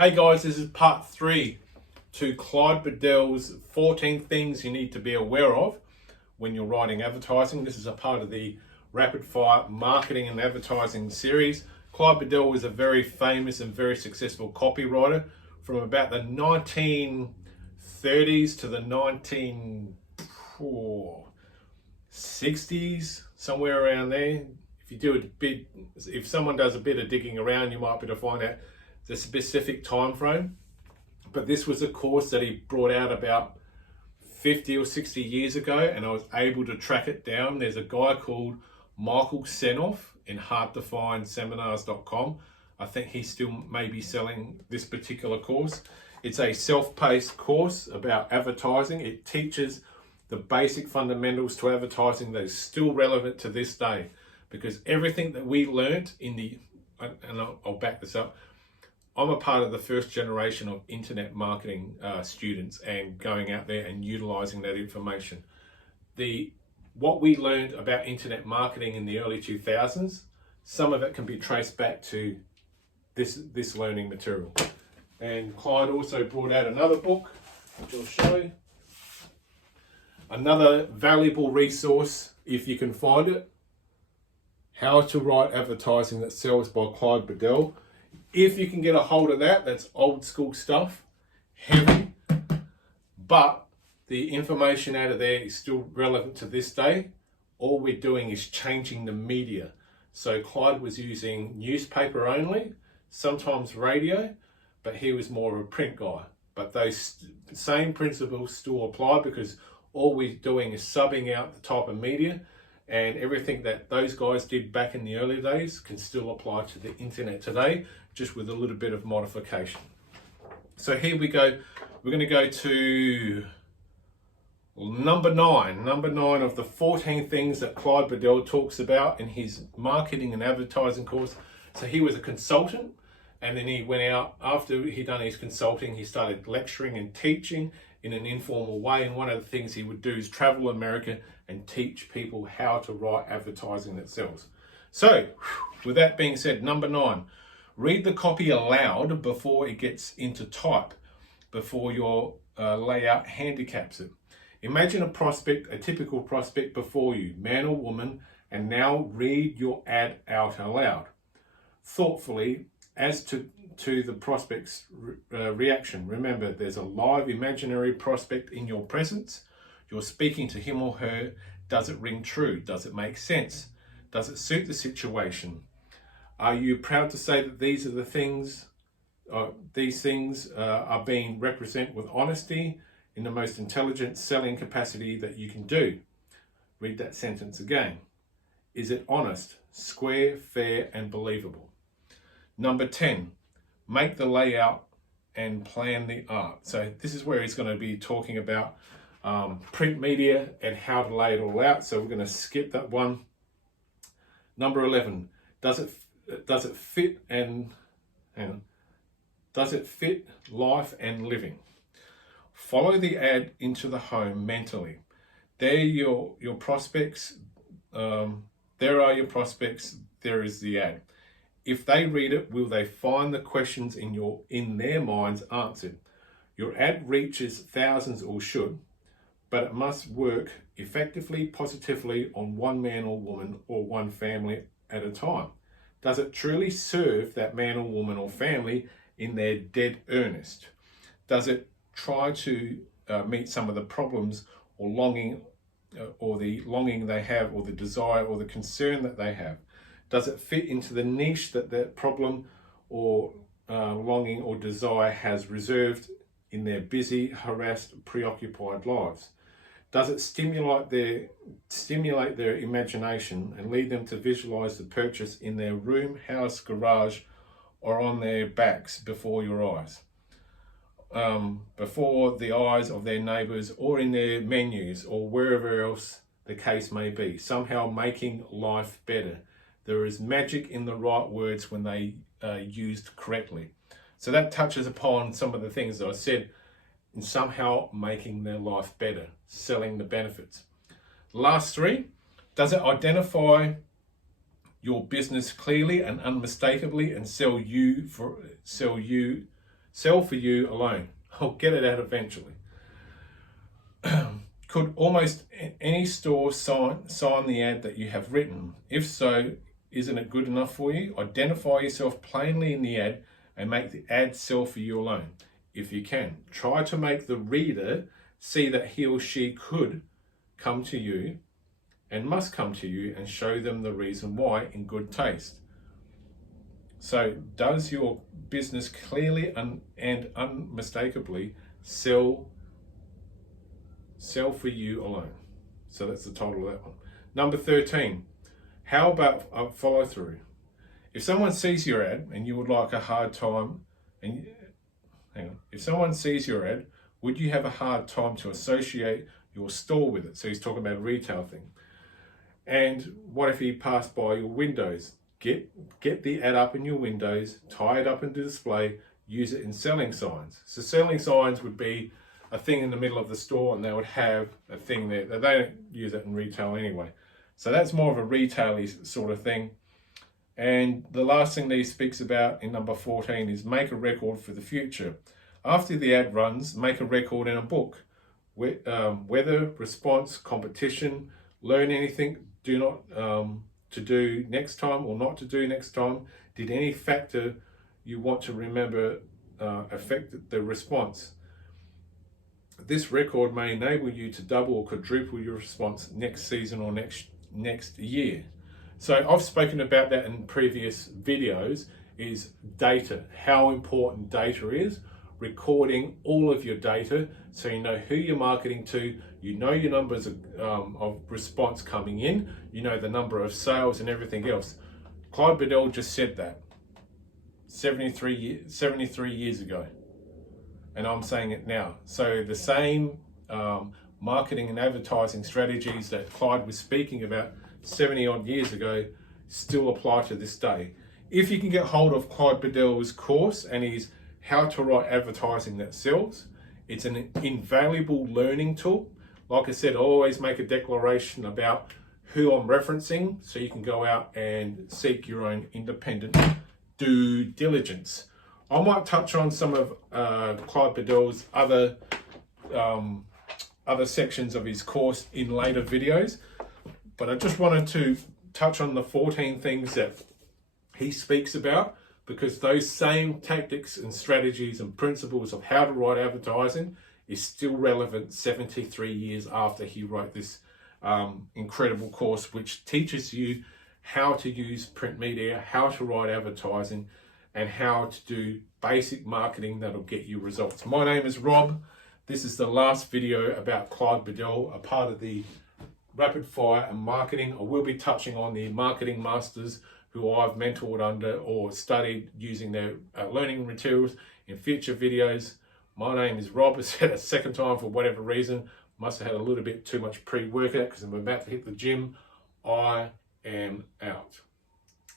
Hey guys, this is part 3 to Clyde Bedell's 14 things you need to be aware of when you're writing advertising. This is a part of the Rapid Fire Marketing and Advertising series. Clyde Bedell was a very famous and very successful copywriter from about the 1930s to the 1960s, somewhere around there. If someone does a bit of digging around, you might be able to find out the specific time frame. But this was a course that he brought out about 50 or 60 years ago, and I was able to track it down. There's a guy called Michael Senoff in hardtofindseminars.com. I think he still may be selling this particular course. It's a self-paced course about advertising. It teaches the basic fundamentals to advertising that is still relevant to this day, because everything that we learned I'll back this up. I'm a part of the first generation of internet marketing students and going out there and utilizing that information. What we learned about internet marketing in the early 2000s, some of it can be traced back to this learning material. And Clyde also brought out another book, which I'll show. Another valuable resource, if you can find it, How to Write Advertising That Sells by Clyde Bedell. If you can get a hold of that, that's old school stuff, heavy, but the information out of there is still relevant to this day. All we're doing is changing the media. So Clyde was using newspaper only, sometimes radio, but he was more of a print guy. But those same principles still apply, because all we're doing is subbing out the type of media, and everything that those guys did back in the early days can still apply to the internet today, just with a little bit of modification. So here we go. We're going to go to number 9 of the 14 things that Clyde Bedell talks about in his marketing and advertising course. So he was a consultant, and then he went out after he'd done his consulting. He started lecturing and teaching in an informal way, and one of the things he would do is travel America and teach people how to write advertising that sells. So with that being said, number 9, read the copy aloud before it gets into type, before your layout handicaps it. Imagine a typical prospect before you, man or woman, and now read your ad out aloud, thoughtfully as to the prospect's reaction. Remember, there's a live imaginary prospect in your presence. You're speaking to him or her. Does it ring true? Does it make sense? Does it suit the situation? Are you proud to say that these things are being represented with honesty in the most intelligent selling capacity that you can do? Read that sentence again. Is it honest, square, fair, and believable? Number 10, make the layout and plan the art. So this is where he's going to be talking about print media and how to lay it all out. So we're going to skip that one. Number 11, does it fit life and living? Follow the ad into the home mentally. There are your prospects. There are your prospects. There is the ad. If they read it, will they find the questions in their minds answered? Your ad reaches thousands, or should, but it must work effectively, positively on one man or woman or one family at a time. Does it truly serve that man or woman or family in their dead earnest? Does it try to meet some of the problems or longing, or the longing they have, or the desire or the concern that they have? Does it fit into the niche that that problem or longing or desire has reserved in their busy, harassed, preoccupied lives? Does it stimulate their imagination and lead them to visualize the purchase in their room, house, garage, or on their backs before your eyes? Before the eyes of their neighbors, or in their menus, or wherever else the case may be, somehow making life better. There is magic in the right words when they are used correctly. So that touches upon some of the things that I said in somehow making their life better, selling the benefits. Last 3, does it identify your business clearly and unmistakably and sell you Sell for you alone. I'll get it out eventually. Could almost any store sign the ad that you have written? If so, isn't it good enough for you? Identify yourself plainly in the ad and make the ad sell for you alone. If you can, try to make the reader see that he or she could come to you and must come to you, and show them the reason why in good taste. So does your business clearly and unmistakably sell for you alone? So that's the title of that one. Number 13, how about follow through? If someone sees your ad and you would like a hard time, if someone sees your ad, would you have a hard time to associate your store with it? So he's talking about a retail thing. And what if he passed by your windows? Get the ad up in your windows, tie it up into display, use it in selling signs. So selling signs would be a thing in the middle of the store, and they would have a thing there. They don't use it in retail anyway. So that's more of a retail-y sort of thing. And the last thing that he speaks about in number 14 is make a record for the future. After the ad runs, make a record in a book. Weather, response, competition, learn anything, do not to do next time or not to do next time. Did any factor you want to remember affect the response? This record may enable you to double or quadruple your response next season or next year. So I've spoken about that in previous videos, is data, how important data is, recording all of your data so you know who you're marketing to, you know your numbers of response coming in, you know the number of sales and everything else. Clyde Bedell just said that 73 years ago, and I'm saying it now. So the same marketing and advertising strategies that Clyde was speaking about 70 odd years ago still apply to this day. If you can get hold of Clyde Bedell's course and his How to Write Advertising That Sells, it's an invaluable learning tool. Like I said, I always make a declaration about who I'm referencing so you can go out and seek your own independent due diligence. I might touch on some of Clyde Bedell's other sections of his course in later videos, but I just wanted to touch on the 14 things that he speaks about, because those same tactics and strategies and principles of how to write advertising is still relevant 73 years after he wrote this incredible course, which teaches you how to use print media, how to write advertising, and how to do basic marketing that'll get you results. My name is Rob. This is the last video about Clyde Bedell, a part of the Rapid Fire and Marketing. I will be touching on the marketing masters who I've mentored under or studied using their learning materials in future videos. My name is Rob. I said a second time for whatever reason. Must have had a little bit too much pre-workout because I'm about to hit the gym. I am out.